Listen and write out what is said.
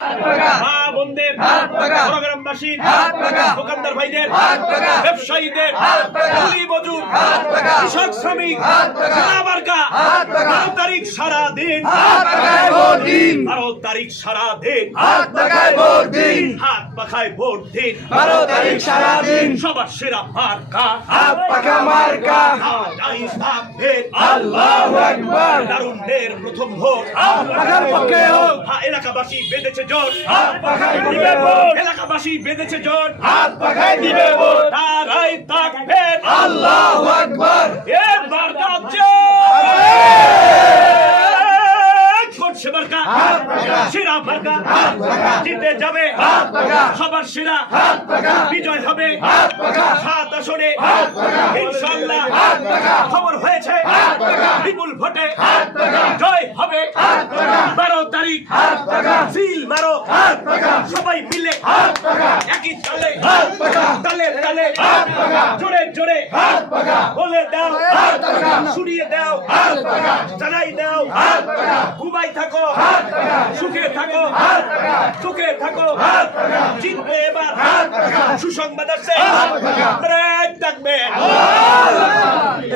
মা বোনদের, প্রোগ্রামবাসীর, দোকানদার ভাইদের, ব্যবসায়ীদের, কুলি মজুর, কৃষক শ্রমিক, মার্কা 12 তারিখ সারা দিন, 12 তারিখ সারা দিন, হাত পাখায় ভোট দিন, 12 তারিখ সারা দিন, সবার সেরা মার্কা, হাত পাখা মার্কা, আল্লাহু আকবার, তারুণ্যের প্রথম ভোট, হাত পাখার পক্ষে হোক, এলাকাবাসী বেঁধেছে জোট, হাত পাখায় দিবে ভোট, এলাকাবাসী বেঁধেছে জোট, হাত পাখায় দিবে ভোট, তারাই থাকবে, আল্লাহু আকবার, এবার কাছে সে মার্কা, সেরা মার্কা, জিতে যাবে সবার সেরা, বিজয় হবে 7 আসনে ইনশাআল্লাহ, খবর হয়েছে বিপুল ভোটে জয় হবে। 12 তারিখ সিল মারো সবাই মিলে একই তালে, তালে তালে জোরে জোরে বলে দাও, শুনিয়ে দাও, জানাই দাও, ঘুমাই থাকো, সুখে থাকো, সুখে থাকো, জিতবে এবার সুসংবাদ আছে, থাকবে।